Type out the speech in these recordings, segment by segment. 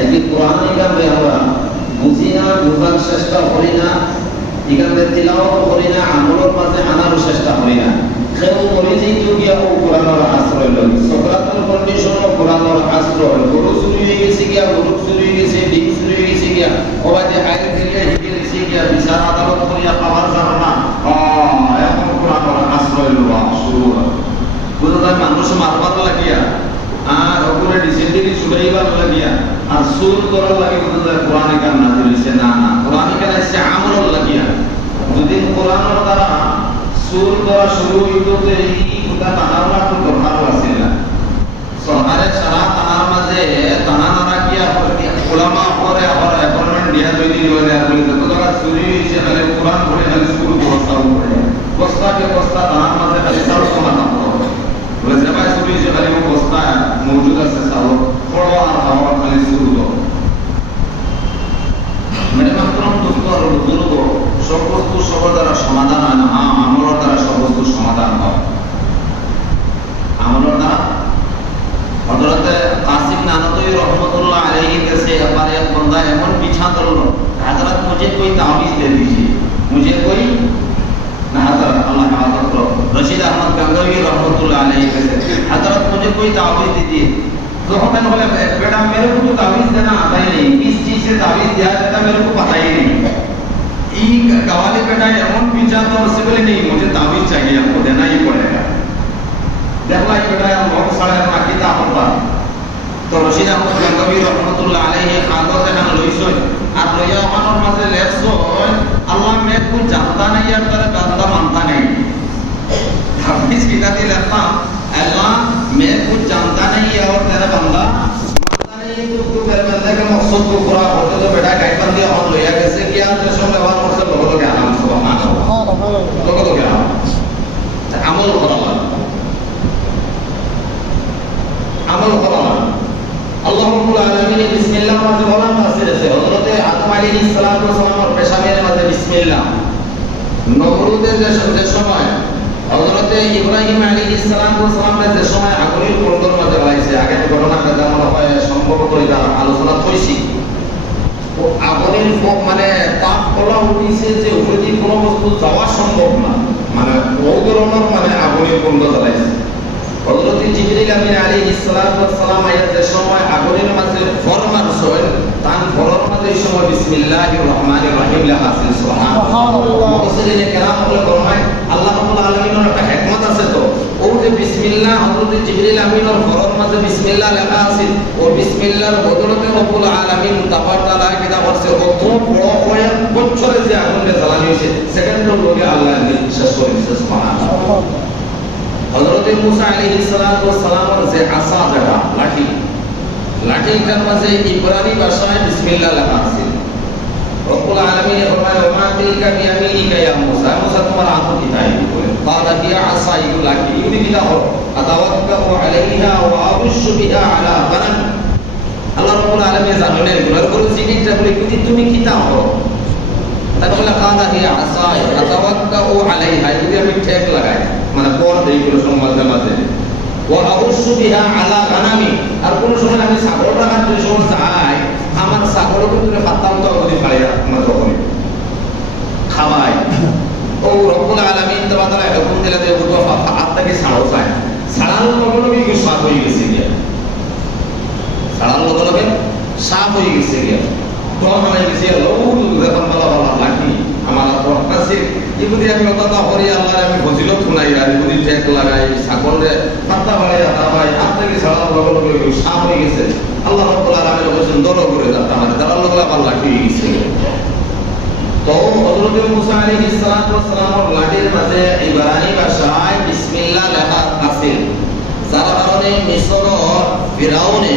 একদিন কোরআন এখানে আমরা বুঝি না, বুঝার চেষ্টা করি না, এখানে তিলাওয়াত করি না, আমলের মাঝে আনারও চেষ্টা করি না। কেউ মরে যেহেতু গিয়া ও কোরআনের আশ্রয় লই, সক্রাতের কন্ডিশনও কোরআনের আশ্রয়, গরু চুরি হয়ে গেছে গিয়া, গরু চুরি হয়ে গেছে, ডিম চুরি হয়ে গেছে গিয়া, অবাধে আইন দিলে হিটে গেছে গিয়া, বিচার আদালত করিয়া পাওয়ার জানো না, এখন কোরআনের আশ্রয় লওয়া শুরু হয়। বুঝতে মানুষ মারবার লাগিয়া আর ওপরে ডিসেন্টারি ছুড়াইবার লাগিয়া আর সুর করার লাগে বুঝতে কোরআন কান নাযিল হইছে না, না কোরআন কান হইছে আমল লাগিয়া। যদি কোরআনের দ্বারা সুর করা শুরু হইতো তো এই কথা তানারা তো দরকার আছে না। সহারে সারা তানার মাঝে তানা না রাখিয়া উলামা পরে আবার অ্যাপয়েন্টমেন্ট দিয়া তৈরি হইলে আর বলি তো তারা চুরি হইছে তাহলে কোরআন পড়ে না সুর বস্তা পড়ে বস্তাকে বস্তা তানার মাঝে খালি সার সমাধান করে বলে ভাই চুরি হইছে খালি বস্তা মজুদ আছে সার পড়ো আর আবার খালি সুর দাও। মেরে মাত্রম দুঃখ আর বুজুর্গ সব বস্তু সবার দ্বারা সমাধান হয় না। হ্যাঁ, আমলের দ্বারা সব বস্তুর সমাধান হয়। আমলের দ্বারা হযরতে কাসিম নানতই রহমতুল্লাহ আলাইহির কাছে একবার এক বান্দা এমন পিছা ধরলো, হযরত মুঝে कोई तावीज दे दीजिए, मुझे कोई ना हजरत अल्लाह हाफिज करो रशीद अहमद गंगोही रहमतुल्लाह अलैहि काছে हजरत मुझे कोई तावीज दीजिए। तो हमने बोला बेटा मेरे को तो तावीज देना आता ही नहीं, किस चीज से तावीज दिया जाता मेरे को पता ही नहीं। ई कवाली बेटा एमन पीछा तो उससे बोले नहीं मुझे तावीज चाहिए, आपको देना ही पड़ेगा। देखला बेटा बहुत सारा अपना किताब पढ़ता तो रशीद अहमद गंगोही रहमतुल्लाह अलैहि कागज এখানে লইছই আর লইয়া ওখানের মাঝে লেখছো আল্লাহ मैं कुछ जानता नहीं और तेरा बंदा मानता नहीं। तावीज किताबी लिखता अल्लाह मैं कुछ जानता नहीं और तेरा बंदा मानता नहीं, तो मेरे बंदे का मकसद को पूरा होते तो बेटा गाइडलाइन दिया और लोया कैसे किया तो सब व्यवहार और सब लोगों के आराम से सुभान अल्लाह लोगों तो क्या अमल करा अमल करा अल्लाह रब्बुल आलमीन बिस्मिल्लाह माने बोला मासे से हजरत आदम अलैहिस सलाम और पेशाबेर माने बिस्मिल्लाह নমরুদের যে সময় হযরত ইব্রাহিম আলাইহিস সালামের যে সময় আগুনের কুণ্ডের মধ্যে লাইছে আগে ঘটনাটা যেমন হয় সম্ভবত এটা আলোচনা হইছি। ও আগুনের মানে তাপ কলা উঠিছে যে উপরে কোনো বস্তু যাওয়া সম্ভব না, মানে ওই ধরনের মানে আগুনের কুণ্ড জ্বালাইছে। হযরত জিবরিল আমিন আলাইহিস সালাম আয়াতের সময় আগুনের মাঝে ফরমান সয় তান ফরর মাঝে সময় বিসমিল্লাহির রহমানির রহিম লেখা আছে। সুবহানাল্লাহ মুফাসসিরিনে কেরাম বলে ফরমায় আল্লাহ রাব্বুল আলামিনের একটা হিকমত আছে। তো ও যে বিসমিল্লাহ হযরত জিবরিল আমিনের ফরর মাঝে বিসমিল্লাহ লেখা আছে ও বিসমিল্লাহর বদলতে রব্বুল আলামিন তাবারক তাআলা কিতাব করছে কত বড় কয়েক বছরে যে আগুনে জ্বালানি হইছে সেকেন্ডের লগে আল্লাহ বিশ্বাস করেছে। সুবহানাল্লাহ হযরত মুসা আলাইহিস সালামের যে আসা যেটা লাঠিটার মাঝে ইব্রানি ভাষায় বিসমিল্লাহ লেখা আছে। রব্বুল আলামিন ফরমায় ওয়া মা তিলকা বিয়ামিনিকা ইয়া মুসা, মুসা তোমার হাত কি তাই বলে ক্বালা হিয়া আসাই লাকি ইউনি কিতা হো আতাওয়াক্কাউ আলাইহা ওয়া আবুশু বিহা আলা গানাম। আল্লাহ রব্বুল আলামিন জানেন এগুলোর উপর জিকিরটা বলে তুমি কিতা হো তাই বলে ক্বালা হিয়া আসাই আতাওয়াক্কাউ আলাইহা যদি আমি ঠেক লাগাই মানে পর দেই কোনো সময় মাঝে ওয়া আবুশু বিহা আলা গানামি আর কোন সময় আমি ছাগল রাখার যে সময় চাই আমার ছাগলকে তুমি পাতাম তো যদি পারিয়া আমার তখন খাওয়াই ও রব্বুল আলামিন তাআলা হুকুম দিলে যে ওটো হাত থেকে ছাড়ো চায় ছাড়ানোর লগে লগে কি সাফ হয়ে গেছে গিয়া ছাড়ানোর লগে লগে সাফ হয়ে গেছে গিয়া তো মানে গেছে লউ যখন বলা বলা লাগি আমার কাছে ইবুদি আমি কথা করি আল্লাহর আমি ফজিলত শুনাই আর ইবুদি টেক লাগাই ছাগলরে পাতা বাড়াই দাবাই হাত থেকে ছাড়ানোর লগে লগে সাফ হয়ে গেছে। আল্লাহ রাব্বুল আলামিন বলেন দরো করে দাও আমাদের দাঁড়ার লগে আবার লাঠি হয়ে গেছে। তো হযরত মুসা আলাইহিস সালামের লাঠির মাঝে ইব্রানি ভাষায় বিসমিল্লাহ লেখা আছে, যার কারণে মিশরের ফিরাউনে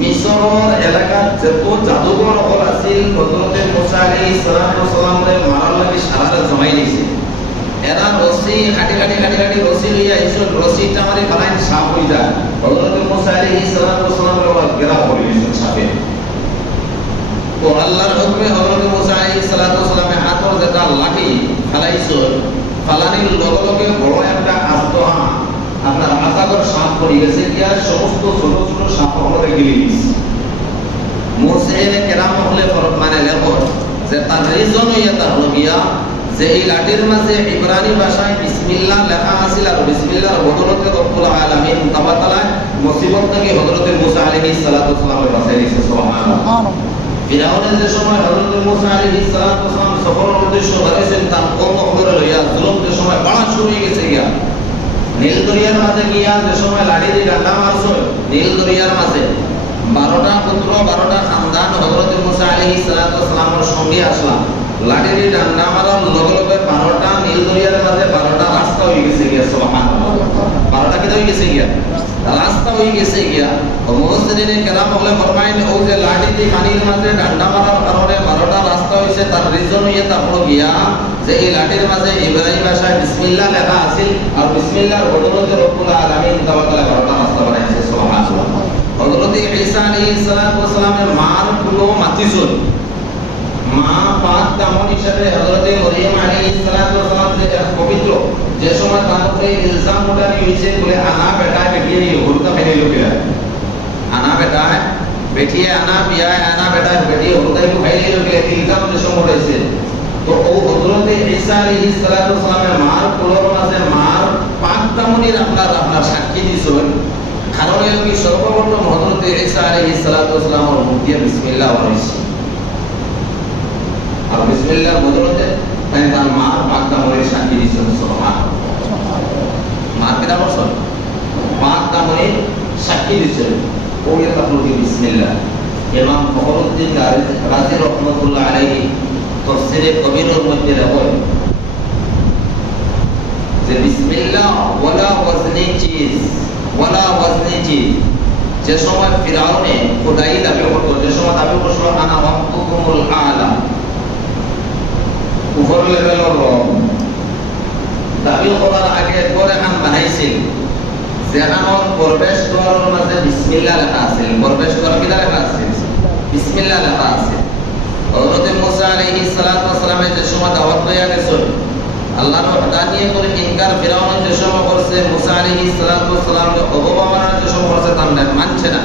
মিশরের এলাকার যত জাদুঘর হল আছিল হযরত মুসা আলাইহিস সালামের মারার লাগি সারা জমাই দিয়েছে। এরা রশি কাটি কাটি কাটি কাটি রশি লইয়া এইসব রশিটা মারি ফেলাইন সাপ হয়ে যায়। হযরত মুসা আলাইহিস সালামের ওরা ঘেরা করে দিয়েছেন সাপে। তো আল্লাহর হুকুমে হযরত মুসা আলাইহিস সালামের হাতের যেটা লাঠি ফেলাইছো ফালানির লগে লগে বড় একটা আস্তহা আপনার আজাগর সাপ পড়ে গেছে গিয়া সমস্ত ছোট ছোট সাপ আমাদের গিলে দিয়েছে। মরছে মুফাসসিরিনে কেরাম হলে মানে লেখো যে তার রিজন হইয়া তা হলো গিয়া যে এই লাঠির মাঝে ইব্রানি ভাষায় বিসমিল্লাহ লেখা আছিল আর বিসমিল্লাহর বদলতে রব্বুল আলামিন তাবাতালা মুসিবত থেকে হযরত মুসা আলাইহিস সালাতু ওয়াসসালামের বাঁচাই দিয়েছে সুবহানাল্লাহ। ফিরাউনের যে সময় হযরত মুসা আলাইহিস সালাতু ওয়াসসালাম সফরের উদ্দেশ্য ধরেছেন তার কওম খবরে লইয়া জুলুম যে সময় বাড়া শুরু হয়ে গেছে গিয়া নীল দরিয়ার মাঝে গিয়া যে সময় লাঠি দিয়ে ডান্ডা মারছে নীল দরিয়ার মাঝে 12টা পুত্র 12টা খানদান হযরত মুসা আলাইহিস সালাতু ওয়াসসালামের সঙ্গে আসলা লাঠি দিয়ে ডান্ডা মারার লগে লগে 12টা নীল দরিয়ার মাঝে 12টা রাস্তা হয়ে গেছে গিয়া সুবহানাল্লাহ। 12টা কি হয়ে গেছে গিয়া রাস্তা হয়ে গেছে গিয়া মুফাসসিরিনে কেরাম বলে ফরমায়েন ও যে লাঠি দিয়ে পানির মাঝে ডান্ডা মারার কারণে 12টা রাস্তা হইছে তার রিজন হইয়া তা হলো গিয়া যে এই লাঠির মাঝে ইব্রানি ভাষায় বিসমিল্লাহ লেখা আছে আর বিসমিল্লাহর বদলতে রব্বুল আলামিন তাবারাকা 12টা রাস্তা বানাইছে সুবহানাল্লাহ। হযরত ঈসা আলাইহিস সালাতু ওয়াসসালামের মার কুলো মাতিছল মা পাক দামন হিসেবে হযরত মরিয়ম আলাইহিস সালাতু ওয়াসসালাম যে পবিত্র যে সময় তার উপরে ইলজাম উঠানি হইছে বলে আনা বেটা বেটিয়ে হুরতা ফেলে লোকেরা আনা বেটা বেটিয়ে আনা বিয়া আনা বেটা বেটিয়ে হুরতাই ফেলে লোকেরা ইলজাম যে সময় উঠাইছে তো ও হযরত ঈসা আলাইহিস সালাতু ওয়াসসালামের মার কুলোর মাঝে মার পাক দামনির আপনার সাক্ষী দিছেন কারণ হলো কি সর্বপ্রথম হযরত ঈসা আলাইহিস সালাতু ওয়াসসালামের মুখ দিয়ে বিসমিল্লাহ বলেছে আর বিসমিল্লাহ বদলতে তাই তার মা পাক দামনির সাক্ষী দিছেন সুবহানাল্লাহ। মা পিতা বলছেন পাক দামনির সাক্ষী দিছেন ও এটা হলো বিসমিল্লাহ। ইমাম ফখরুদ্দিন রাজি রাহমাতুল্লাহ আলাইহি তাফসীরে কবিরের মধ্যে লেখেন যে বিসমিল্লাহ ওয়ালা ওয়াজনি চিজ যে সময় ফিরাউনে খোদাই দাবি করত যে সময় দাবি করছিল আনা রাব্বুকুমুল আলা উপর লেভেলের রব দাবি করার আগে পরে খান বানাইছিল যেখানোর প্রবেশ দ্বারের মাঝে বিসমিল্লাহ লেখা আছে প্রবেশ দ্বার কি লেখা আছে বিসমিল্লাহ লেখা আছে। হযরত মুসা আলাইহিস সালাতু ওয়াসসালামের যে সময় দাওয়াত হইয়া গেছে আল্লাহর ওয়াহদানিয়ত করে ইনকার ফিরাউন যে সময় করছে মুসা আলাইহিস সালাতু ওয়াসসালামকে অবমাননা যে সময় করছে তার মানছে না।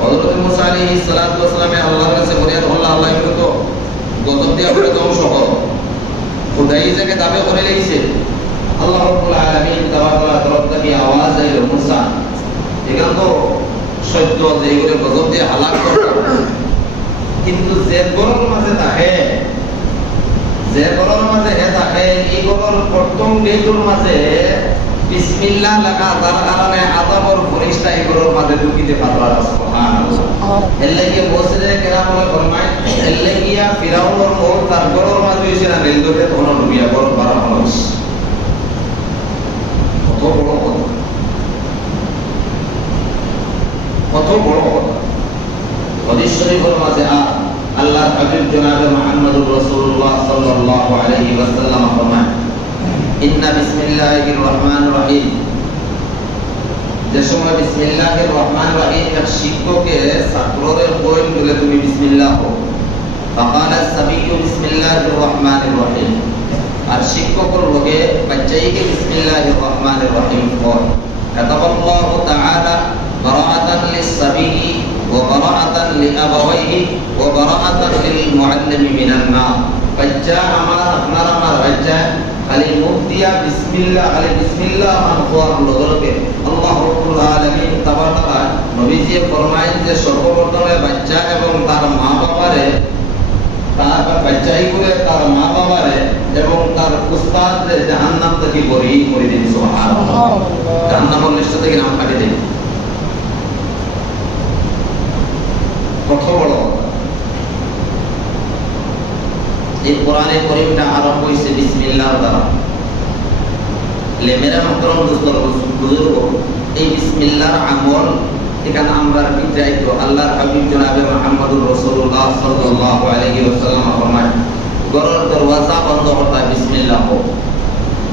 হযরত মুসা আলাইহিস সালাতু ওয়াসসালামে আল্লাহর কাছে বলিয়া আল্লাহ এগুলো তো গজব দিয়া করে ধ্বংস করো খোদাই যাকে দাবি করে লইছে আল্লাহ রাব্বুল আলামিন তাবারাকা তরফ থেকে আওয়াজ আইল মুসা এখান তো সত্য যে এগুলো গজব দিয়ে হালাক করো কিন্তু যে গরর মাঝে থাকে এই গরর প্রথম গেটুর মাঝে বিসমিল্লাহ লেখা তার কারণে আযাবর ফেরেশতা এই গরর মাঝে ঢুকিতে পারলো না সুবহানাল্লাহ। এর লাগি মুফাসসিরে কেরাম বলে ফরমায় এর লাগিয়া ফিরাউনের মৌত তার গরর মাঝে হইছে না নীল দরিয়া তখন ডুবিয়া গরর বাড়া হলো কত বড় কথা হাদিস শরীফের মাঝে আল্লাহর হাবিব জনাবে মুহাম্মদুর রাসূলুল্লাহ সাল্লাল্লাহু আলাইহি ওয়াসাল্লাম ফরমান ইন্না বিসমিল্লাহির রহমানির রহিম যে সময় বিসমিল্লাহির রহমানির রহিম এক শিক্ষককে ছাত্রদের বই বলে তুমি বিসমিল্লাহ পড়ো ফাকালা সাবিয়্যু বিসমিল্লাহির রহমানির রহিম আর শিক্ষকের লগে বাচ্চাইকে বিসমিল্লাহির রহমানির রহিম পড় কাতাবাল্লাহু তাআলা বারাআতান লিস-সাবিয়্যি وبراءة لأبويه وبراءة للمعلم من النار بچہ ہمارا بچہ খালি মুখ দিয়া বিসমিল্লাহ খালি বিসমিল্লাহ আনফর লগলকে আল্লাহ রাব্বুল আলামিন তাবারাকা নবীজি ফরমায়েন যে সর্বপ্রথমে বাচ্চা এবং তার মা বাবারে তার বাচ্চাই করে তার মা বাবারে এবং তার উস্তাদরে জাহান্নাম থেকে বরী করে দিন সুবহানাল্লাহ জাহান্নামের লিস্ট থেকে নাম কাটি দেন কত বড় কথা এই কোরআনে কারীমটা আরম্ভ হইছে বিসমিল্লাহর দ্বারা লে মেরা মুহতারাম দোস্তর বুজুর্গ এই বিসমিল্লাহর আমল এখানে আমরা বিদায়িত আল্লাহর হাবিব জনাবে মুহাম্মদুর রাসূলুল্লাহ সাল্লাল্লাহু আলাইহি ওয়াসাল্লাম ফরমায় ঘরের দরওয়াজা বন্ধ করতে বিসমিল্লাহ হোক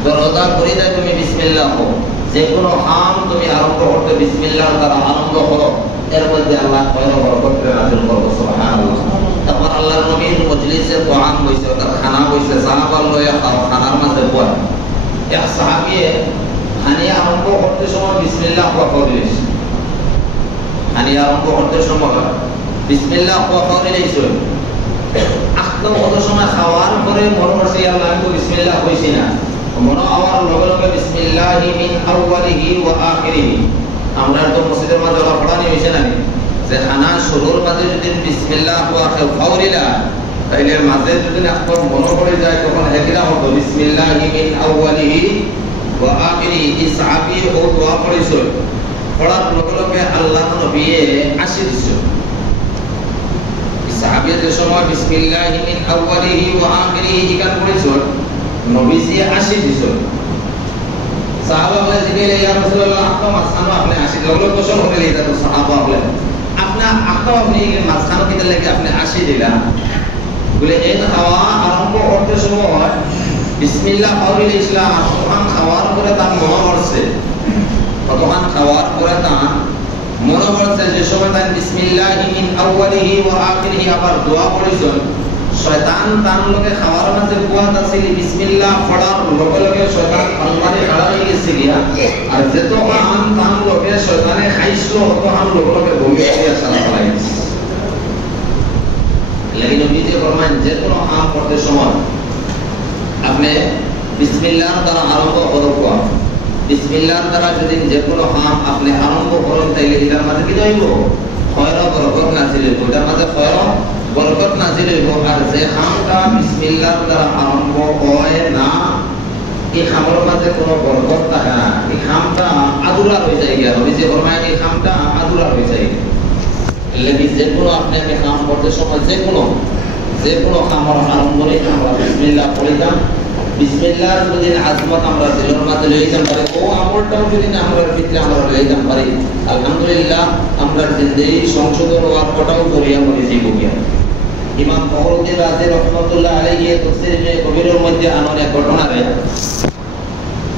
দরওয়াজা খুলে দেয় তুমি বিসমিল্লাহ হোক যে কোনো কাম তুমি আরম্ভ করতে বিসমিল্লাহর দ্বারা আরম্ভ করো এর মধ্যে আল্লাহ খয়র বরকত নাযিল করবে সুবহানাল্লাহ। তারপর আল্লাহর নবীর মজলিসে কোরআন বইছে তার খানা বইছে সাহাবা লয়া খানার মাঝে বয় এক সাহাবীয়ে খানিয়া আরম্ভ করতে সময় বিসমিল্লাহ পড়ে খানিয়া আরম্ভ করতে সময় বিসমিল্লাহ খাওয়ারে লাইছো আখতো কত সময় খাওয়ার পরে মনে হচ্ছে আল্লাহ আমি তো বিসমিল্লাহ কইছি না মনে হওয়ার লগে লগে বিসমিল্লাহি মিন আউয়ালিহি ওয়া আখিরিহি আমরা তো মসজিদের মধ্যে ওরা পড়ানি হইছে না যে খানা শুরুর মাঝে যদি বিসমিল্লাহ খাওয়ারিলা তাইলে মাঝে যদি আপনার মনে পড়ে যায় তখন হেকিরা হতো বিসমিল্লাহি মিন আউয়ালিহি ওয়া আখিরিহি এই সাহাবী ও দোয়া পড়েছিল পড়ার লগে লগে আল্লাহর নবী আশীর্বাদ দিয়েছিল সাহাবীদের সময় বিসমিল্লাহি মিন আউয়ালিহি ওয়া আখিরিহি ইকান পড়েছিল নবীজি আশীর্বাদ দিয়েছিল সাহাবা বলে জিজ্ঞেস ইয়া রাসূলুল্লাহ আপনি মাঝখানে আপনি আশীর্বাদ লগে কোশ্চেন হলে এটা তো সাহাবা বলে আপনি আপনি মাঝখানে কিতে লাগে আপনি আশীর্বাদ দিলা বলে এই খাওয়া আরম্ভ করতে সময় বিসমিল্লাহ খাওয়াইলে ইসলাম তখন খাওয়ার পরে তার মনে পড়ছে তখন খাওয়ার পরে তার মনে পড়ছে যে সময় তার বিসমিল্লাহি মিন আউয়ালিহি ওয়া আখিরিহি আবার দোয়া করেছেন শয়তান তার লগে খাওয়ার মাঝে কুয়াত আছে বিসমিল্লাহ পড়ার লগে লগে শয়তান আল্লাহরে খাড়া হয়ে গেছে গিয়া আর যেত আম তার লগে শয়তানে খাইছো তখন লগে লগে বমি করে সারা ফলাইছে लेकिन नबीजी फरमान যে কোন আম পড়তে সময় আপনি বিসমিল্লাহর দ্বারা আরম্ভ করুন বিসমিল্লাহর দ্বারা যদি যে কোন আম আপনি আরম্ভ করেন তাইলে এটার মাঝে কি হইব খয়র বরকত নাজিল হইব এটার মাঝে খয়র বরকত নাজিল হইব আর যে আমটা বিসমিল্লাহর দ্বারা আরম্ভ হয় না এই আমর মাঝে কোনো বরকত থাকে না এই আমটা আদুরা হয়ে যায় গিয়া নবীজি ফরমান এই আমটা আদুরা হয়ে যায় लेकिन যে কোনো আপনি কাম করতে সময় যে কোনো কামর আরম্ভ করে আমরা বিসমিল্লাহ পড়িলাম বিসমিল্লাহর যদি আজমত আমরা দিলের মাঝে লইতাম পারি ও আমলটাও যদি আমরা ভিতরে আমরা লইতাম পারি আলহামদুলিল্লাহ আমরা জিন্দেগি সংশোধন হওয়ার কথাও করিয়া মনে জীবকিয়া ইমাম ফখরুদ্দিন রাজি রহমাতুল্লাহ আলাইহি তাফসীরে কবিরের মধ্যে আননে ঘটনা রয়েছে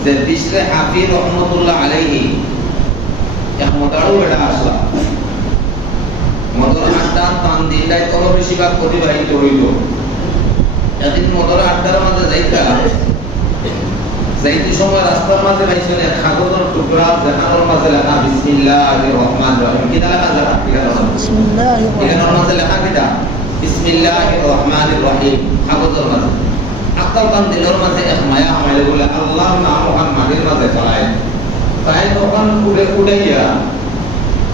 যে বিশরে হাফি রহমাতুল্লাহ আলাইহি এক মোটাও এটা আসলা মদর আড্ডার টান দিনটাই কত বেশিরভাগ প্রতিবাহিত হইল একদিন মদর আড্ডার মাঝে যাইতে সময় রাস্তার মাঝে পাইছেন এক কাগজের টুকরা যেখানোর মাঝে লেখা বিসমিল্লাহির রহমানির রহিম কিটা লেখা যারা এখানোর মাঝে লেখা কিটা বিসমিল্লাহির রহমানির রহিম কাগজের মাঝে আক্তাল টান দিলের মাঝে এক মায়া হামাইলে বলে আল্লাহর নাম ওখান মাটির মাঝে ফেলায় তাই তখন উড়াইয়া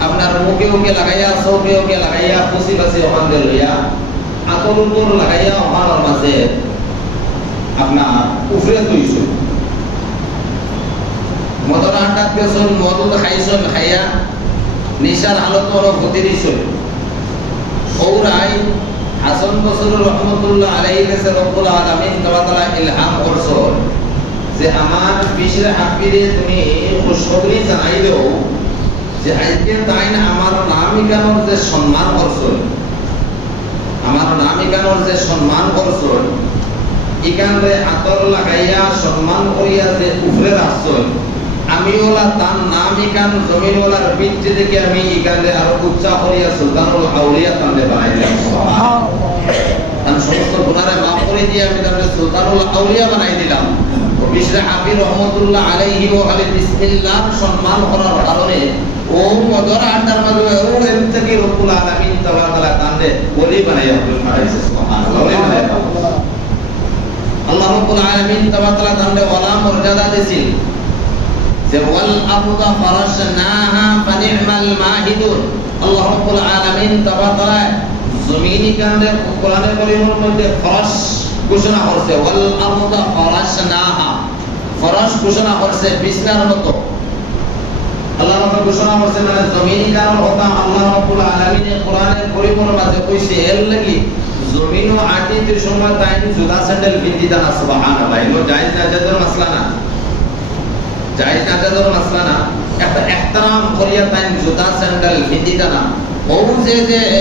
আপনার মুখে ওকে লাগাইয়া চৌকে ওকে লাগাইয়া খুশি বাসি ওখান দিয়ে লইয়া আতর উপর লাগাইয়া ওখানোর মাঝে আপনার উফরে তুইছো মদর আড্ডাত গেছেন মদ খাইছেন খাইয়া নিশার হালত গতি দিছেন ওরাই হাসান বসরি রহমাতুল্লাহ আলাইহি কাছে রব্বুল আলামিন তাআলা ইলহাম করছেন যে আমার বিশরে হাফিরে তুমি খুশখবরি জানাই দাও যে আজকে তাই না আমার নামিকানোর যে সম্মান করছেন আমার নামিকানোর যে সম্মান করছেন এখানে আতর লাগাইয়া সম্মান করিয়া যে উপরে রাখছেন আমি ওলা তার নামিকান জমিনওয়ালার পিঠে থেকে আমি এখানে আরো উচ্চা করিয়া সুলতানুল আউলিয়া তাঁকে বানাই দিলাম তার সমস্ত গুনারে মাফ করে দিয়ে আমি তাকে সুলতানুল আউলিয়া বানাই দিলাম বিশরে হাফি রহমাতুল্লাহ আলাইহি ওয়া আলি বিসমিল্লাহ সম্মান করার কারণে ও মদর আড্ডার মাঝে ও এর থেকে রব্বুল আলামিন তাআলা তাঁকে ওলি বানাইয়া দিয়েছে সুবহানাল্লাহ ওলি বানাইয়া আল্লাহ রাব্বুল আলামিন তাআলা তাঁকে ওলা মর্যাদা দিয়েছেন যে ওয়াল আরদা ফারাশনাহা ফানি'মাল মাহিদুন আল্লাহ রাব্বুল আলামিন তাআলা জমিনি কান্দে কোরআনে কারীমের মধ্যে ফরাশ ঘোষণা করছে ওয়াল আরদা ফারাশনাহা ফরাশ ঘোষণা করছে বিছনার মতো আল্লাহ রাব্বুল ঘোষণা করছে মানে জমিনি কারণ কথা আল্লাহ রাব্বুল আলামিন কোরআনে কারীমের মধ্যে কইছে এর লাগি জমিন ও আটিতে সময় তাই জুদা স্যান্ডেল বিন্দিতা না সুবহানাল্লাহ এগুলো জায়েজ না জায়েজের মাসলা না জায়েজ না জায়েজের মাসলা না একটা ইহতিরাম করিয়া তাই জুদা স্যান্ডেল বিন্দিতা না ও যে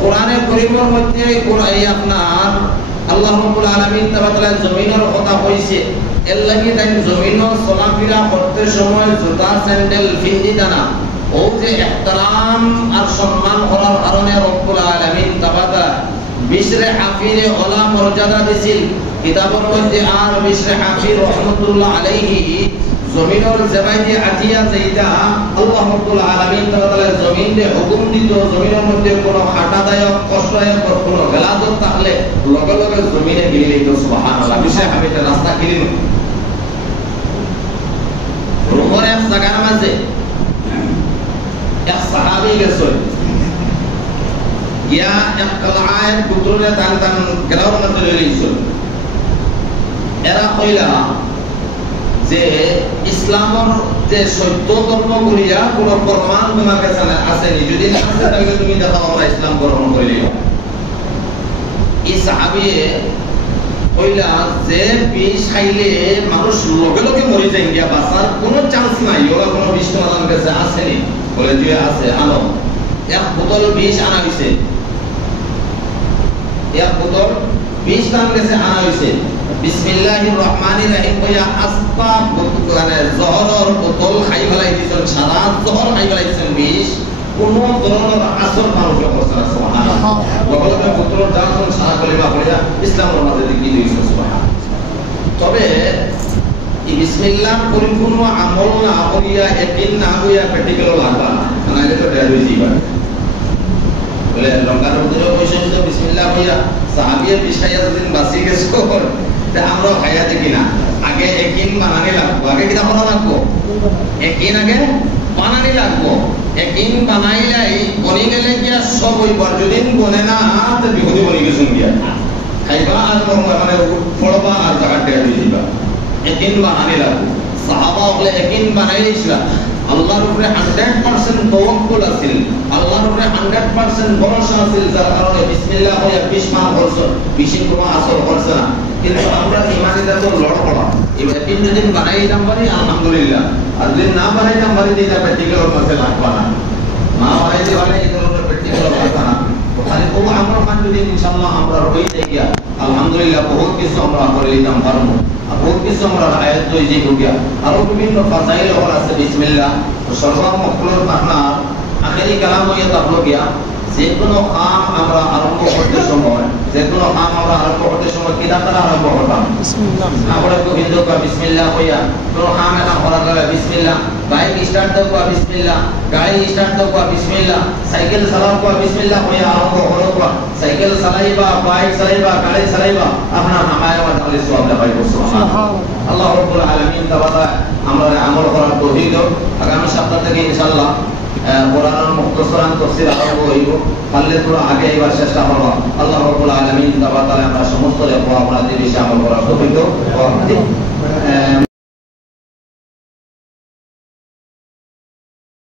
কোরআনে কারীমের মধ্যে কোরআন আপনার আল্লাহ রাব্বুল আলামিন তাআলা জমিনের কথা কইছে এর লাগি তাই জমিনও চলাফেরা করতে সময় জুতা স্যান্ডেল বিন্দিতা না ও যে ইহতিরাম আর সম্মান করার কারণে রব্বুল আলামিন তাআলা বিশরে হাফিরে ওলা মর্যাদা দিয়েছেন কিতাবের মধ্যে আর বিশরে হাফি রহমাতুল্লাহ আলাইহি জমিনের জবাই দিয়ে আটিয়া যেটা আল্লাহ রাব্বুল আলামিন তাআলা জমিনে হুকুম দিত, জমিনের মধ্যে কোনো খাটাদায়ক কষ্টদায়ক কোনো গলাজত থাকলে লগে লগে জমিনে গিয়ে লইত। সুবহানাল্লাহ। বিশেষ আমি একটা রাস্তা কিনিব রোমের এক জায়গার মাঝে এক সাহাবী গেছেন ইয়া এক কলায় পুত্ররে টান টান গেলার মধ্যে লইছিল। এরা কইলা যে ইসলামের যে সত্য ধর্ম করিয়া কোন প্রমাণ তোমার কাছে আসেনি, যদি না আসে তাহলে তুমি দেখাও আমরা ইসলাম গ্রহণ করিলাম। এই সাহাবী কইলা যে বিষ খাইলে মানুষ লগে লগে মরে যায়, গিয়া বাঁচার কোনো চান্স নাই, ওরা কোনো বিষ তোমার কাছে আসেনি। বলে যে আছে, আনো। এক বোতল বিষ আনা হয়েছে, এক বোতল বিষ তার কাছে আনা হয়েছে। বিসমিল্লাহির রহমানির রহিম কইয়া আস্তা মানে জহরের বোতল খাই ফেলাই দিয়েছেন, সারা জহর খাই ফেলাই দিয়েছেন বিষ, কোনো ধরনের আসর মানুষের করছে না। সুবহানাল্লাহ। লগে বোতল জানছেন সারা কলিমা পড়িয়া ইসলামের মাঝে দিকে দিয়েছেন। সুবহানাল্লাহ। তবে এই বিসমিল্লাহ পরিপূর্ণ আমল না করিয়া একদিন না হইয়া প্র্যাকটিক্যাল লাগবা না, নাইলে তো ডেড হয়ে যাবে। বলে লঙ্কার মধ্যে পয়সা দিতে বিসমিল্লাহ হইয়া সাহাবিয়ে বিষাইয়া দিন বাঁচি গেছে, আমরা খাইয়া দেখি না। আগে একদিন বানানি লাগবো, আগে কিনা করা লাগবো, একদিন আগে বানানি লাগবো। একদিন বানাইলাই বনি গেলে গিয়া সব হইবার, যদি বনে না তো বিপদে বনি গেছেন গিয়া খাইবা আর মানে ফড়বা আর জায়গা টেয়া দিয়ে দিবা। একদিন বানানি লাগবো। সাহাবা হলে একদিন বানাই দিয়েছিল, আল্লাহর উপরে 100% তাওয়াক্কুল আছিল, আল্লাহর উপরে 100% ভরসা আছিল, যার কারণে বিসমিল্লাহ হইয়া 20 মাস বছর 20 কোনো আসর করছে না। কিন্তু আমরা ইমানিদের তো লড় পড়া, এবার তিন দিন বানাই দিতাম পারি আলহামদুলিল্লাহ, আর যদি না বানাইতাম পারি দিতে প্র্যাকটিক্যাল মাসে লাগবা না, না বানাইতে পারলে এই ধরনের প্র্যাকটিক্যাল লাগবা না। খালি ও আমরা মান যদি ইনশাআল্লাহ আমরা হয়ে যাই গিয়া আলহামদুলিল্লাহ বহুত কিছু আমরা করে নিতাম পারবো, বহুত কিছু আমরা আয়াত হয়ে যাই গিয়া। আরো বিভিন্ন ফাজাইল হল আছে বিসমিল্লাহ। সর্বমঙ্গলের আপনার আখেরি কালাম হইয়া থাকলো গিয়া যে কোনো কাম আমরা আরম্ভ করতে সময়, যে কোনো কাম আমরা আরম্ভ করতে সময় কি দ্বারা আরম্ভ করতাম? বিসমিল্লাহ। আমরা তো হিন্দু কা বিসমিল্লাহ হইয়া কোনো কাম এটা করা যাবে বিসমিল্লাহ, বাইক স্টার্ট দাও কা বিসমিল্লাহ, গাড়ি স্টার্ট দাও কা বিসমিল্লাহ, সাইকেল চালাও কা বিসমিল্লাহ হইয়া আরম্ভ করো কা। সাইকেল চালাইবা, বাইক চালাইবা, গাড়ি চালাইবা, আপনার হামায়া ওয়া তাআলা সওয়াব পাইব। সুবহানাল্লাহ। আল্লাহ রাব্বুল আলামিন তাআলা আমরা আমল করার তৌফিক দাও। আগামী সপ্তাহ থেকে ইনশাআল্লাহ কোরআনের মুখতসরান তাফসীর আরম্ভ হইব, পারলে তোরা আগে এবার চেষ্টা করবা। আল্লাহ রাব্বুল আলামিন তাআলা আমরা সমস্ত লেখা আপনাদের বেশি আমল করার তৌফিক দাও।